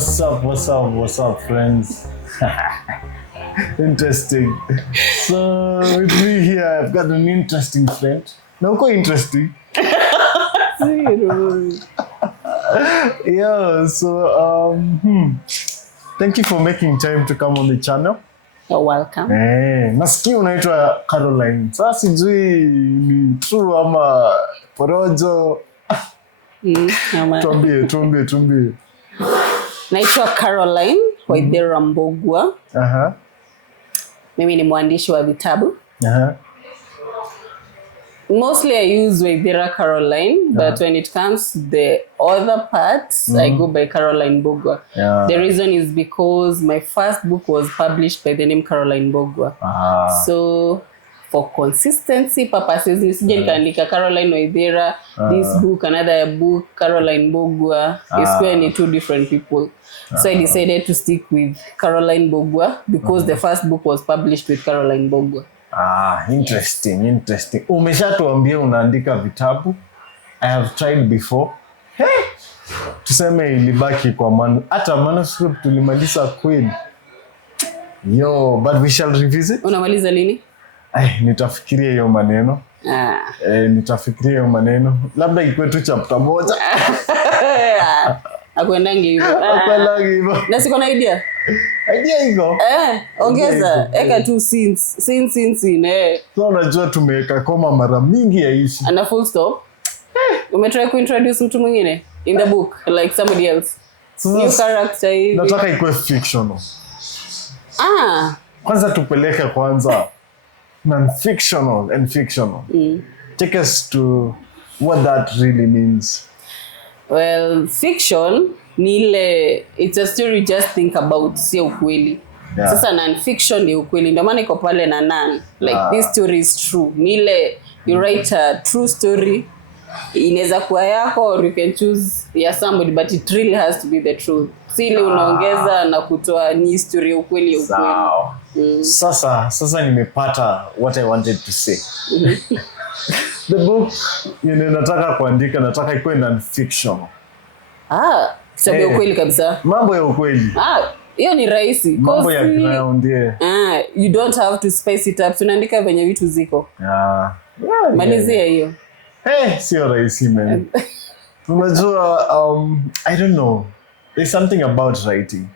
What's up, friends? Interesting. So, with me here, I've got an interesting friend. No, quite interesting. Yeah, so, thank you for making time to come on the channel. You're welcome. Nasikia unaitwa Caroline. Sasa sijui ni true ama porojo. Tuambie. Naitwa Caroline Waithera Mbogwa. Mimi ni mwandishi wa vitabu. Mostly I use Waithera Caroline, but when it comes to the other parts, I go by Caroline Mbogwa. The reason is because my first book was published by the name Caroline Mbogwa. So for consistency purposes, nisije nikaandika Caroline Waithera, this book, another book, Caroline Mbogwa, it's two different people. So I decided to stick with Caroline Mbogwa because the first book was published with Caroline Mbogwa. Interesting. Umeshatuambia unaandika vitabu. I have tried before. Tuseme ilibaki kwa hata manuscript tulimaliza kweli. But we shall revisit. Unamaliza lini? Nitafikiria hiyo maneno. Labda ikuwe tu chapter moja. Akwendangi hivyo. Na siko na idea. Idea iko? Ongeza. Eka tu since. So unajua tumeweka koma mara mingi yaishi. And a full stop. Umetry kuintroduce mtu mwingine in the book, like somebody else. New character hivi. Nataka ikuwe fictional. Kwanza tupeleke non-fictional and fictional. Take us to what that really means. Well, fiction ni ile, it's a story just think about, sio ukweli. Sasa non-fiction ni ukweli, ndio maana iko pale na non. Like this story is true. Ni ile you write a true story, inaweza kuwa yako or you can choose ya somebody, but it really has to be the truth. Si ile unaongeza na kutoa ni story ukweli. Sasa nimepata what I wanted to say. The book nataka kuandika, nataka ikuwe non-fiction. Sababu ukweli kabisa. Mambo ya ukweli. Hiyo ni rahisi. Mambo ya ground, you don't have to spice it up. Tunaandika venye vitu ziko. Malizia hiyo. Sio rahisi man. Unajua, I don't know. There's something about writing.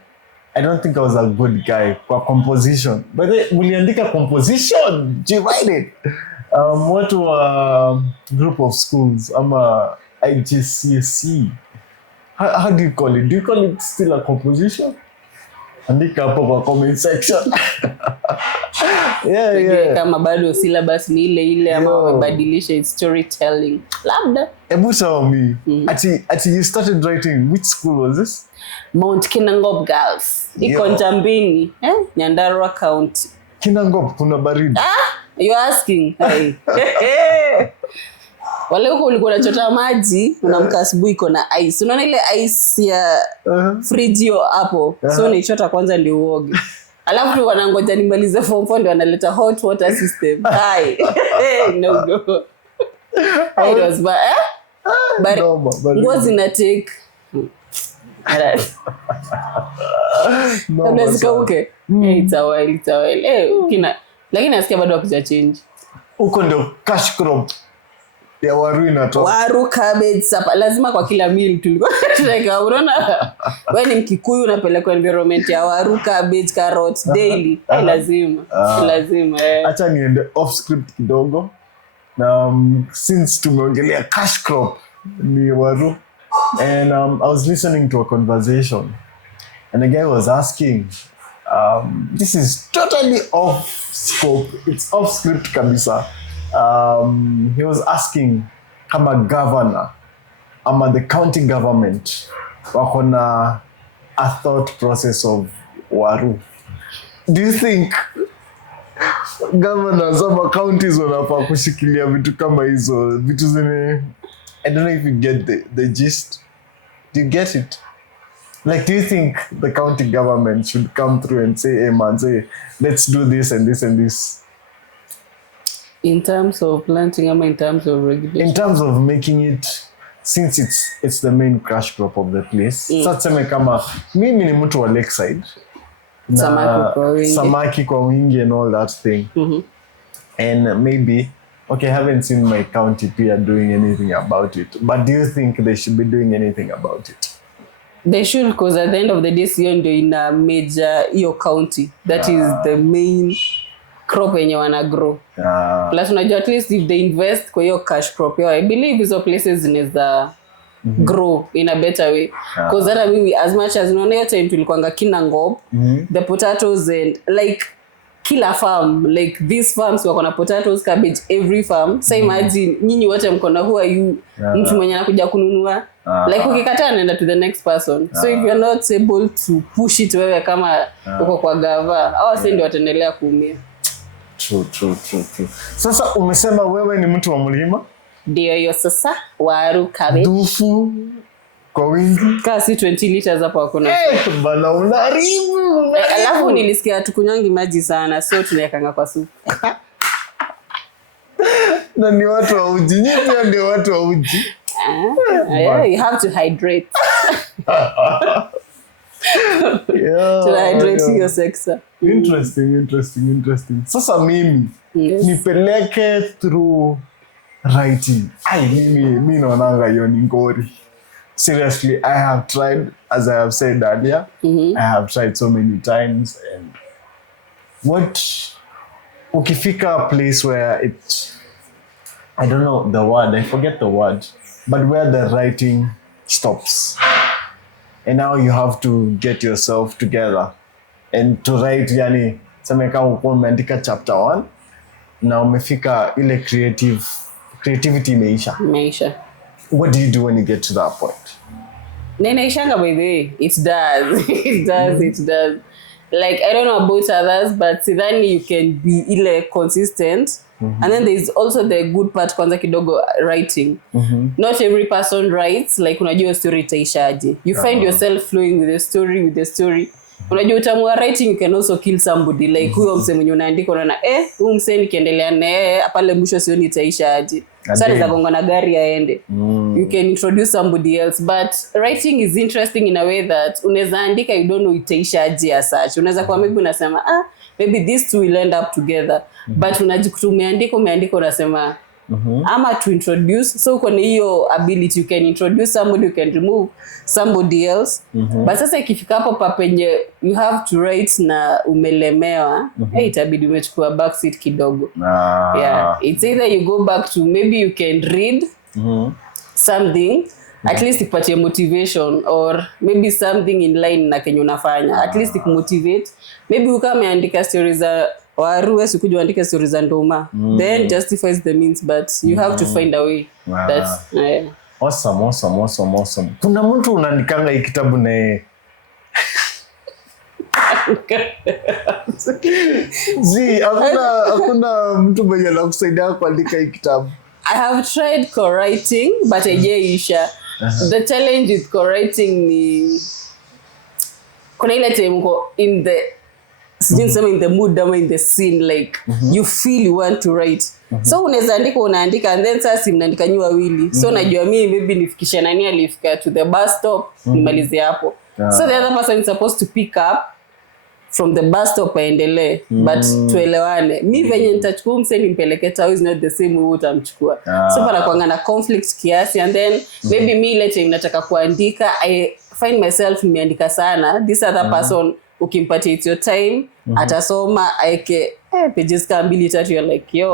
I don't think I was a good guy kwa composition. But muliandika composition, you write it. Watu wa group of schools ama IGCSE. How do you call it? Do you call it still a composition? Andika hapo kwa comment section. Kama bado syllabus ni ile ama wamebadilisha storytelling. Labda. Ebu tell me. Ati you started writing, which school was this? Mount Kinangop Girls. Iko Njambini, Nyandarua County. Kinangop kuna baridi. You're asking? Wale huko ulikuwa unachota maji, unamka asubuhi iko na ice. Unaona ile ice ya fridge hapo. So unaichota kwanza ndio uoge. Alafu tu wanangoja nimalize form 4 ndio wanaleta hot water system. No. It was bad. But ngozi na take. Okay. It's a while. Lakini nasikia bado hakuja change. Uko ndio cash crop ya waru inatoka. Waru, cabbage, sapa. Lazima kwa kila meal tulikuwa tunaweka. Unaona? Wewe ni Mkikuyu unapeleka environment ya waru, cabbage, carrots daily. Lazima. Acha niende off script kidogo. Since tumeongelea cash crop ni waru, and I was listening to a conversation and the guy was asking, this is totally off scope, it's off script kabisa. He was asking kama governor ama the county government wako na a thought process of waru. Do you think governors ama counties wanafaa kushikilia vitu kama hizo, vitu zene, I don't know if you get the gist. Do you get it? Like, do you think the county government should come through and say, let's do this and this and this? In terms of planting, in terms of regulation? In terms of making it since it's the main cash crop of the place. Sasa tuseme kama mimi ni mtu wa Lakeside na samaki kwa wingi and all that thing. And maybe okay, I haven't seen my county peer doing anything about it, but do you think they should be doing anything about it? They should, because at the end of the day sio ndio ina major hiyo county that is the main crop yenye wana grow. Plus unajua at least if they invest kwa hiyo cash crop, I believe hizo places zinaweza grow in a better way. Because hata mimi as much as unaona hiyo time tulikuanga Kinangop, the potatoes and like kila farm, like these farms wako na potatoes, cabbage, every farm. So imagine nyinyi wote mko na who are you, mtu mwenye anakuja kununua, like ukikataa anaenda to the next person. So if you're not able to push it wewe kama uko kwa gava, hao sasa ndio wataendelea kuumia. True. Sasa umesema wewe ni mtu wa mlima? Ndio hiyo sasa, waru, cabbage. Dufu kwa wingi. Kasi 20 liters hapo hakuna. Bana unaribu. Alafu nilisikia tukunywangi maji sana, so tunawekanga kwa supu. Na ni watu wa uji, nyinyi pia ndio watu wa uji. Yeah, you have to hydrate. To hydrate your sector. Interesting. Sasa mimi nipeleke through writing. Mimi naonanga hiyo ni ngori. Seriously, I have tried, as I have said earlier, I have tried so many times, and ukifika a place where I don't know the word, I forget the word, but where the writing stops. And now you have to get yourself together and to write, yani, sema kama uko umeandika chapter 1, na umefika ile creativity imeisha. What do you do when you get to that point? Nenaishanga by the way, it does. It does. Like, I don't know about others, but sidhani you can be ile consistent. And then there's also the good part kwanza kidogo writing. Not every person writes, like unajua story itaishaje. You find yourself flowing with the story. Unajua utamu wa writing, you can also kill somebody. Like huyo mse mwenye unaandika unaona huyu mse nikiendelea naye pale mwisho sioni itaishaje. Sasa za gonga na gari aende. You can introduce somebody else, but writing is interesting in a way that unaweza andika, you don't know itaishaje as such. Unaweza kwa maybe unasema maybe these two will end up together, but unajikuta umeandika unasema ama to introduce, so uko na hiyo ability, you can introduce somebody, you can remove somebody else. But sasa ikifika hapo papenye you have to write na umelemewa, itabidi umechukua backseat kidogo. Yeah, it's either you go back to maybe you can read something, at least ipatie motivation, or maybe something in line na kenye unafanya, at least ikumotivate. Maybe ukameandika stories za waruwe sikuja andika stories za ndoma, then justifies the means, but you have to find a way. That's awesome. Kuna mtu unaandikanga hii kitabu na hakuna mtu mwenye anakusaidia kuandika hii kitabu. I have tried co-writing, but haijaisha. The challenge with co-writing ni kuna ile time uko in the in the mood ama in the scene, like you feel you want to write. So unaweza unaandika and then sasa mnaandika nyi wawili. So najua mimi maybe nifikisha nani alifika to the bus stop, nimalize hapo. So the other person is supposed to pick up from the bus stop aendelee, but tuelewane. Mimi venye nitachukua mse nimpeleke tao is not the same way utamchukua. So pana kuanga na conflict kiasi, and then maybe mimi ile time nataka kuandika, I find myself nimeandika sana, this other person ukimpatia it's your time, atasoma aeke pages kama 2-3, you're like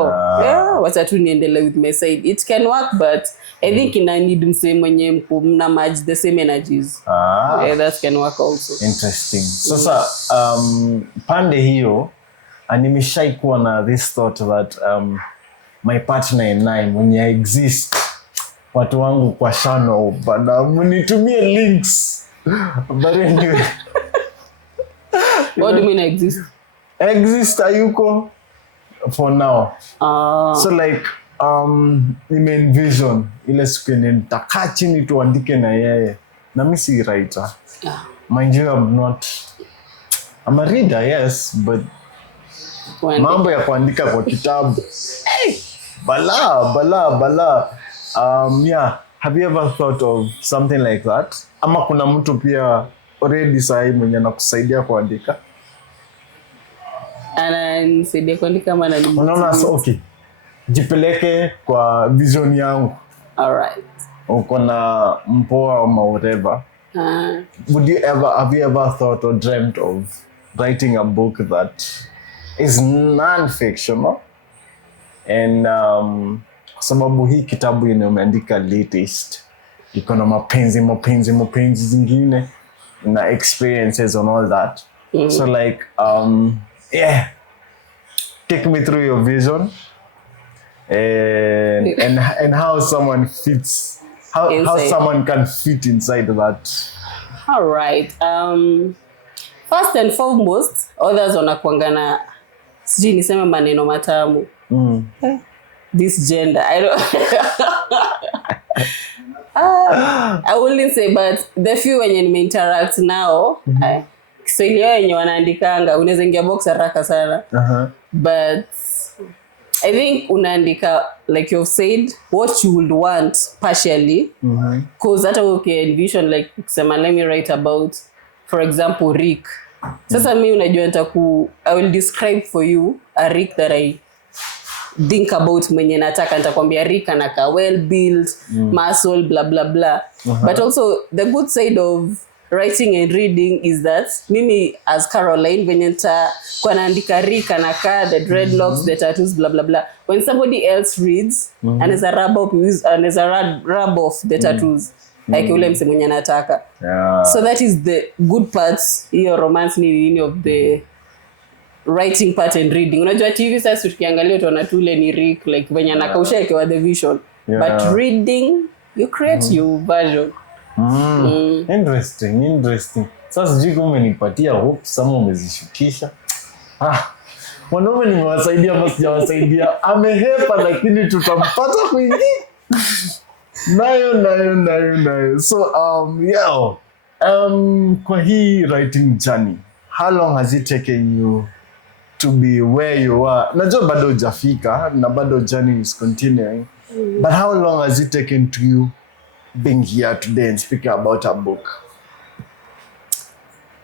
wacha tu niendelee with my side. It can work, but I think ina need mse mwenye mna match the same energies. That can work also. Interesting. Sasa pande hiyo nimeshai kuwa na this thought that my partner and I mwenye exist, watu wangu kwa channel bana mnitumie links. But anyway, what do you mean exist? Exist ayuko for now. So like nime-envision ile siku yenye nitakaa chini tuandike na yeye. Na mimi si writer. Mind you, I'm a reader, yes, but mambo ya kuandika kwa kitabu. Bala. have you ever thought of something like that? Ama kuna mtu pia already sahi mwenye anakusaidia kuandika? Ananisaidia kuandika ama ananimotivate? Unaona, so okay. Jipeleke kwa vision yangu. Alright. Uko na mpoa ama whatever. Have you ever thought or dreamt of writing a book that is non-fictional? And sababu hii kitabu yenye umeandika latest iko na mapenzi zingine na experiences and all that. So like yeah, take me through your vision and how someone fits, how someone can fit inside that. All right. First and foremost, others wanakuanga na sijui niseme maneno matamu. This gender, I don't I wouldn't say, but the few wenye nime interact now, Kiswahili yao wenye wanaandikanga unaweza ingia box haraka sana. But I think unaandika like you've said what you would want partially, because hata okay envision like kusema let me write about for example Rick. Sasa mimi unajua I will describe for you a Rick that I think about mwenye nataka, nitakwambia Rick anaka well built, muscle blah blah blah. But also the good side of writing and reading is that mimi as Caroline venye kwa naandika Rick anaka the dreadlocks, the tattoos blah blah blah, when somebody else reads anaweza rub off the tattoos like ule mse mwenye nataka. So that is the good parts hiyo romance ni of the writing part and reading. Unajua TV sasa tukiangalia tunaona tule ni Rick like venye anakausha kwa the vision, but reading you create your version. Interesting. Sasa sijui kama umenipatia hope sama umezishukisha. Wanaume nimewasaidia ama sijawasaidia? Amehepa lakini tutampata kwingine. Nayo. So kwa hii writing journey, how long has it taken you to be where you are? Najua bado hujafika na bado journey is continuing. But how long has it taken to you being here today and speaking about a book?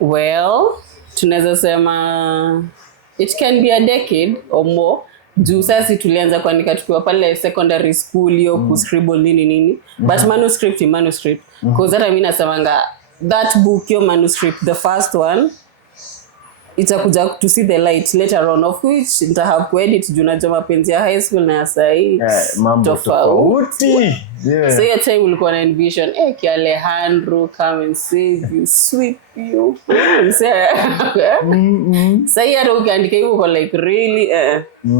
Well, tunaweza sema it can be a decade or more. Juu sasa tulianza kuandika tukiwa pale secondary school hiyo kuscribble nini. But manuscript. Because hata mimi nasemanga that book, your manuscript, the first one, itakuja to see the light later on, of which nita have to edit juu najua mapenzi ya high school na ya sahi tofauti. So your time ulikuwa na envision ki Alejandro come and save you, sweep you. Sahi hata ukiandika hivyo kwa like really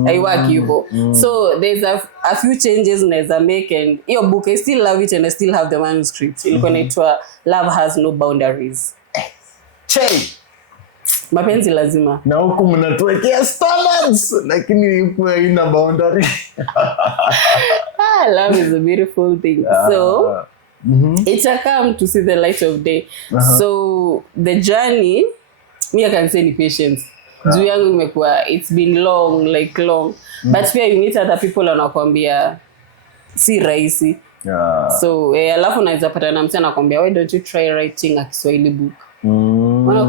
haiwaki hivyo. So there's a few changes naweza make, and hiyo book I still love it and I still have the manuscript. Ilikuwa inaitwa Love Has No Boundaries. Mapenzi lazima. Na huku mnatuwekea standards lakini huku haina boundary. Love is a beautiful thing. So it's a come to see the light of day. So the journey, me I can say ni patience. Juu yangu imekuwa it's been long. But pia you meet other people wanakuambia si rahisi. So alafu naweza pata na mtu anakuambia why don't you try writing a Kiswahili book?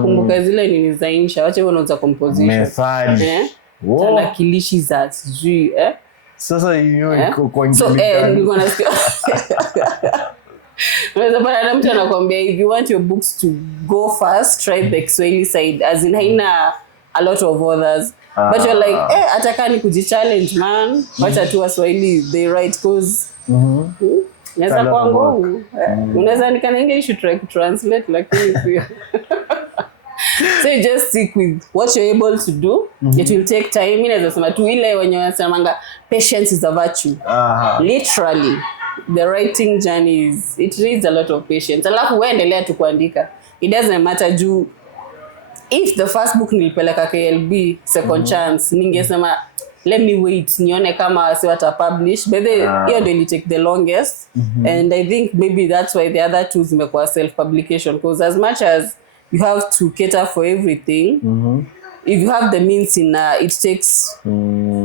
Kumbuka zile nini za insha, wacha wewe unauza composition. Methali. Tanakilishi za sijui Sasa hiyo iko kwa so nilikuwa nasikia. Unaweza pata na mtu anakuambia if you want your books to go fast, try the Kiswahili side, as in haina a lot of others. But you're like ataka ni kujichallenge man, wacha tu Waswahili they write cause Neza kwa ngumu. Unaweza andika na English, you try to translate lakini pia. So you just stick with what you're able to do. It will take time. Mimi naweza sema tu ile wenye wanasemanga patience is a virtue. Literally the writing journey it needs a lot of patience. Alafu wewe endelea tu kuandika. It doesn't matter juu if the first book nilipeleka KLB second chance ningesema let me wait nione kama si wata publish, but hiyo ndio take the longest. And I think maybe that's why the other two zimekuwa self publication, because as much as you have to cater for everything, if you have the means in it takes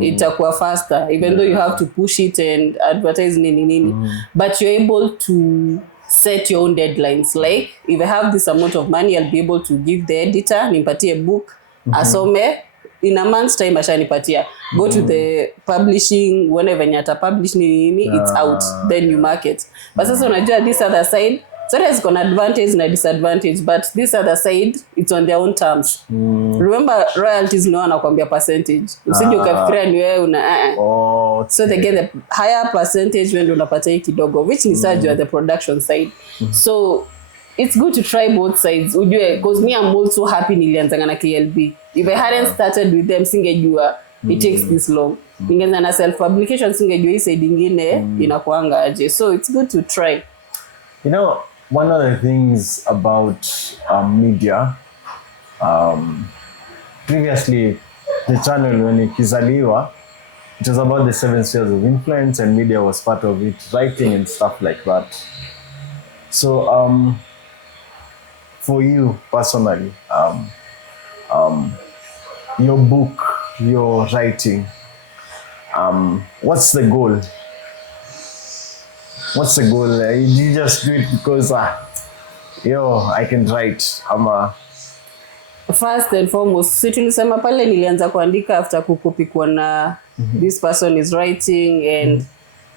itakuwa faster, even though you have to push it and advertise nini. But you're able to set your own deadlines. Like, if I have this amount of money, I'll be able to give the editor, nimpatie book, asome, in a month's time ashanipatia. Go to the publishing, whenever nyata publish nini, it's out. Then you market. But sasa unajua this other side, so there's an advantage and a disadvantage, but this other side, it's on their own terms. Remember, royalties no anakuambia percentage. Usije ukafikiria ni wewe una so they get the higher percentage when unapata hii kidogo, which ni said you are the production side. So it's good to try both sides. Ujue, because me I'm also happy nilianzanga na KLB. If I hadn't started with them, singejua it takes this long. Ningeanza na self publication, singejua hii side ingine inakuanga aje. So it's good to try. You know, one of the things about media, previously the channel when ikizaliwa, it was about the 7 spheres of influence and media was part of it, writing and stuff like that. So for you personally, your book, your writing, what's the goal? What's the goal? You just do it because I can write. First and foremost, si tulisema pale nilianza kuandika after kukopi kuona this person is writing and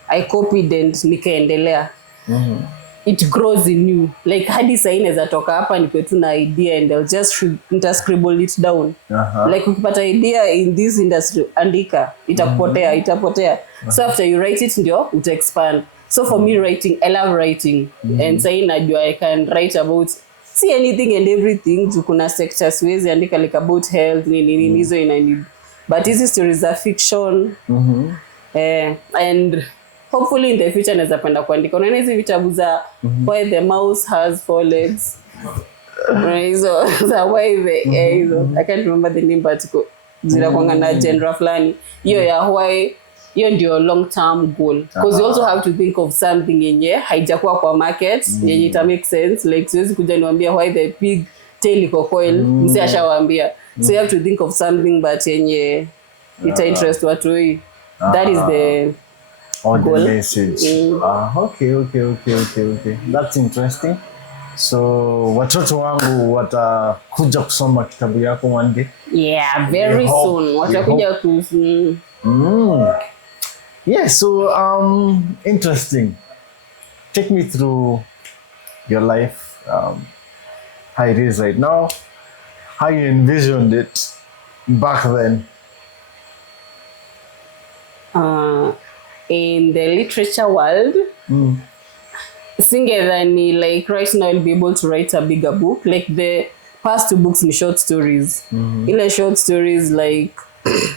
I copied and nikaendelea. It grows in you. Like hadi saa inaweza toka hapa nipe tu na idea and I'll just scribble it down. Like ukipata idea in this industry, andika, itapotea. So after you write it ndio uta expand. So for me writing, I love writing. And saying najua I can write about see anything and everything. Kuna sectors wezi andika like about health, nini hizo ina need. But these stories are fiction. And hopefully in the future naweza penda kuandika. Unaona hizi vitabu za Why the Mouse Has 4 Legs. Hizo za why hizo. I can't remember the name but zinakuanga na genre fulani. Hiyo ya why hiyo ndio long term goal, because you also have to think of something yenye haijakuwa kwa market yenye ita make sense. Like siwezi kuja niwaambia why the pig tail iko coil, msi ashawaambia. So you have to think of something but yenye ita interest watu hii. That is the goal. The message. Okay. That's interesting. So watoto wangu watakuja kusoma kitabu yako one day? Yeah, very soon. Watakuja kusoma. Yeah, so interesting. Take me through your life, how it is right now, how you envisioned it back then. In the literature world, singedhani like right now I'll be able to write a bigger book. Like the past 2 books ni short stories. Ile short stories like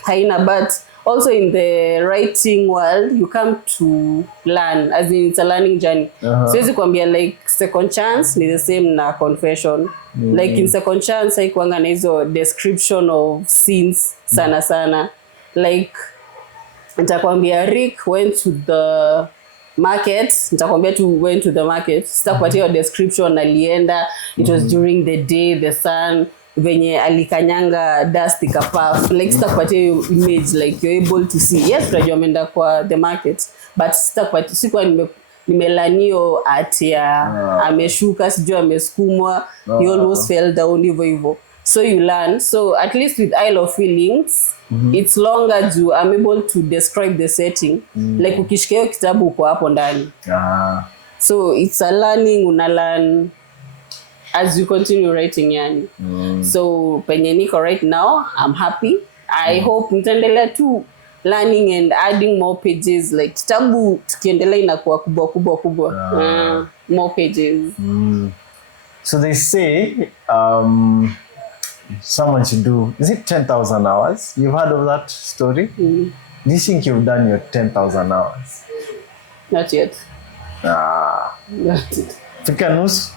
haina, but also in the writing world you come to learn, as in it's a learning journey. Siwezi kuambia like Second Chance ni the same na Confession. Like in Second Chance haikuanga na hizo description of scenes sana. Like nitakwambia Rick went to the market, nitakwambia tu went to the market, sitakupatia description alienda, it was during the day, the sun, venye alikanyanga dust ikapaf. Like sitakupatia hiyo image like you're able to see. Yes, tunajua ameenda kwa the market, but sitakupatia, sikuwa nimelanio atia ameshuka, sijui amesukumwa, he almost fell down hivyo. So you learn. So at least with Isle of Feelings, it's longer to I'm able to describe the setting. Like ukishikeo kitabu uko hapo ndani. So it's a learning, una learn as you continue writing yani. So penye niko right now, I'm happy. I hope nitaendelea tu learning and adding more pages. Like kitabu tukiendelea inakuwa kubwa. More pages. So they say someone should do, is it 10,000 hours? You've heard of that story? Do you think you've done your 10,000 hours? Not yet. Not yet. Fika nusu?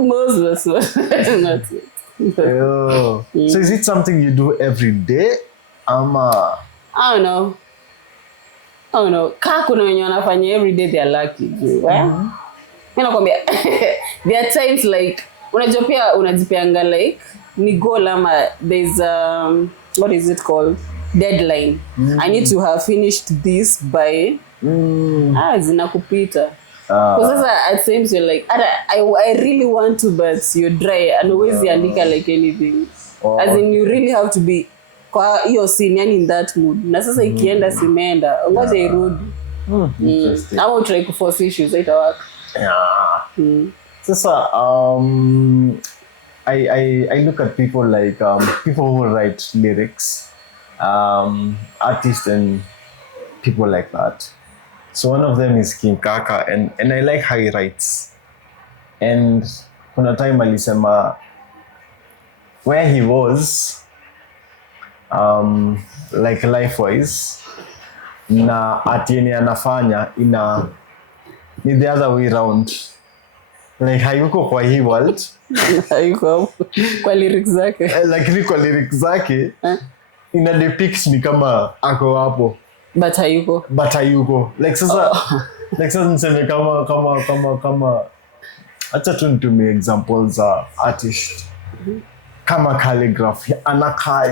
Most not yet. So is it something you do every day? I don't know. Kaa kuna wenye wanafanya every day, they are lucky. Nakwambia there are times like unajua pia unajipeanga like ni goal ama there's what is it called, deadline. I need to have finished this by zinakupita. Because at times you're like, I really want to, but you're dry and always andika like anything. As in you really have to be kwa hiyo scene, yani in that mood. Na sasa ikienda simeenda, ngoja irudi. Ama utry to force issues haitawaka. Sasa I look at people like people who write lyrics, artists and people like that. So one of them is King Kaka, and I like how he writes. And kuna time alisema where he was, like life-wise, na atieni anafanya ni the other way around. Like hayuko kwa hii world. Hayuko kwa lyrics zake. Lakini kwa lyrics zake ina depict ni kama ako hapo. But hayuko. Like sasa niseme kama acha tu nitumie examples za artist. Kama calligraphy anakaa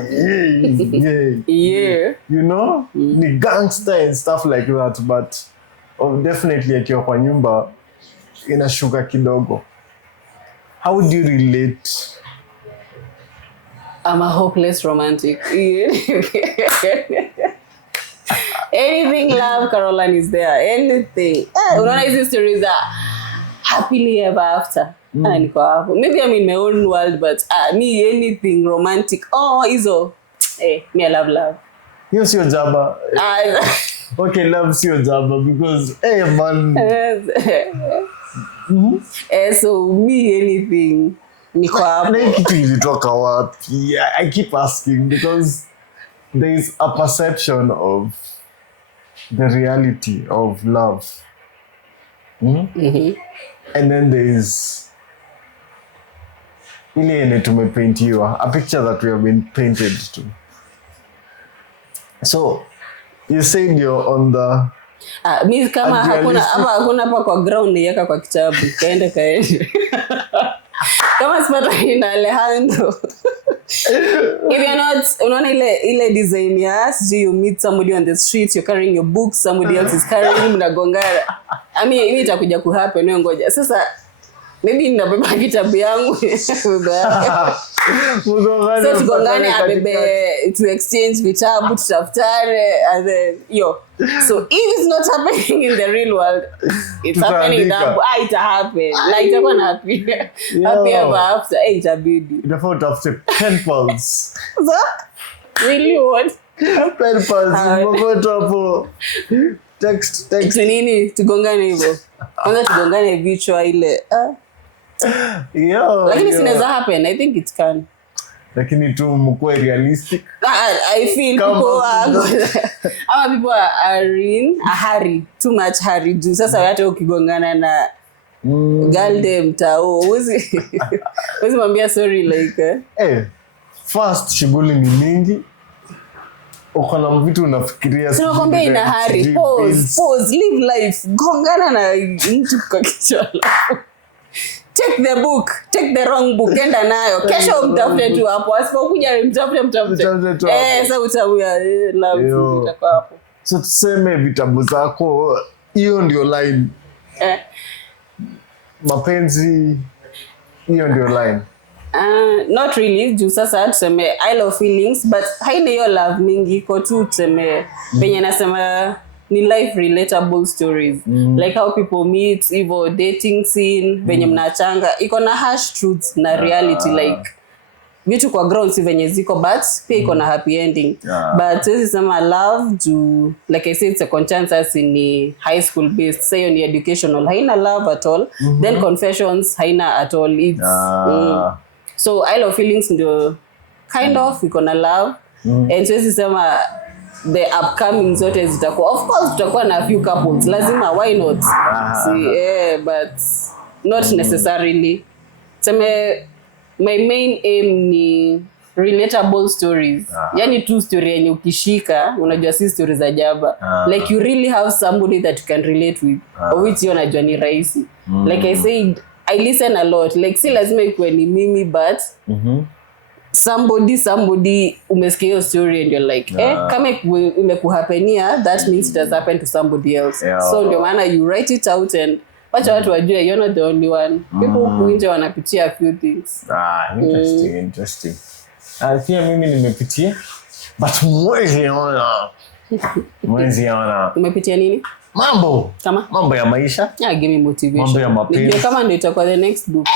yeah. You know? Ni gangster and stuff like that, but definitely akiwa kwa nyumba inashuka kidogo. How would you relate? I'm a hopeless romantic. Anything love, Caroline is there. Anything. Unaona hizi stories are happily ever after. Niko hapo. Maybe I'm in my own world, but me anything romantic. Hizo. Me I love. Hiyo sio jaba. Okay, love sio jaba because man. So me anything. Niko hapo. Kitu ilitoka wapi? I keep asking because there is a perception of the reality of love. And then there is ile yenye tumepaintiwa, a picture that we have been painted to. So you said you're on the mi kama hakuna hapa kwa ground yaka kwa kitabu kaende kama sipata ina Alejandro. If you're not, unaona ile design ya you meet somebody on the street, you're carrying your books, somebody else is carrying, mnagongana. I mean itakuja kuhappen, wewe ngoja. Sasa maybe ninabeba kitabu yangu. So tugongane abebe to exchange vitabu, tutafutane and then so if it's not happening in the real world, it's happening in that it happen. Like itakuwa na happy ever after itabidi. Therefore after pen pals. So really what? Pen pals. Mmoja hapo. Text. Nini tugongane hivyo. Kwanza tugongane vichwa ile. Lakini sinaweza happen. I think it can. Lakini tu mkuwe realistic. I feel people are in a hurry, too much hurry. Sasa hata ukigongana na girl dem tao, uwezi mwambia sorry like first shughuli ni mingi. Uko na vitu unafikiria. Sio kwamba ina hurry. Pause, live life. Gongana na mtu kwa kichwa. Take the book, take the wrong book, enda nayo. Kesho mtafute tu hapo. Asipokuja mtafute. Sasa utabuya love itakuwa hapo. So tuseme vitabu zako, hiyo ndio line. Mapenzi, hiyo ndio line. Not really. Juu sasa tuseme I love feelings, but haina hiyo love mingi. Iko tu tuseme penye nasema ni life relatable stories. Like how people meet, hivyo dating scene, venye mnachanga. Iko na harsh truths na reality like vitu kwa ground si venye ziko, but pia iko na happy ending. But this is some love to, like I said, it's a consensus in high school based. Say ni educational, haina love at all. Then confessions, haina at all. It's so I love feelings ndio kind of iko na love. And so this is some the upcoming zote zitakuwa, of course tutakuwa na a few couples lazima, why not? But not necessarily. Seme my main aim ni relatable stories. Yani tu story yenye ukishika unajua si stories za jaba. Like you really have somebody that you can relate with, of which you unajua ni rahisi. Like I said, I listen a lot. Like si lazima ikuwe ni mimi, but somebody umesikia hiyo story and you're like kama imekuhapenia, that means it has happened to somebody else. So ndio maana you write it out and wacha watu wajue you're not the only one. People huku nje wanapitia a few things. Interesting. Pia mimi nimepitia, but mwezi ona. Umepitia nini? Mambo ya maisha. Give me motivation. Mambo ya mapenzi. Ndio kama ndio itakuwa the next book.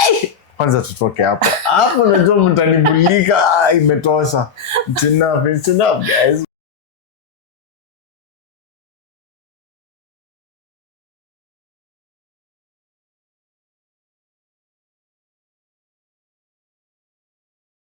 Kwanza tutoke hapo. Hapo najua mtanibulika, imetosha. It's enough guys.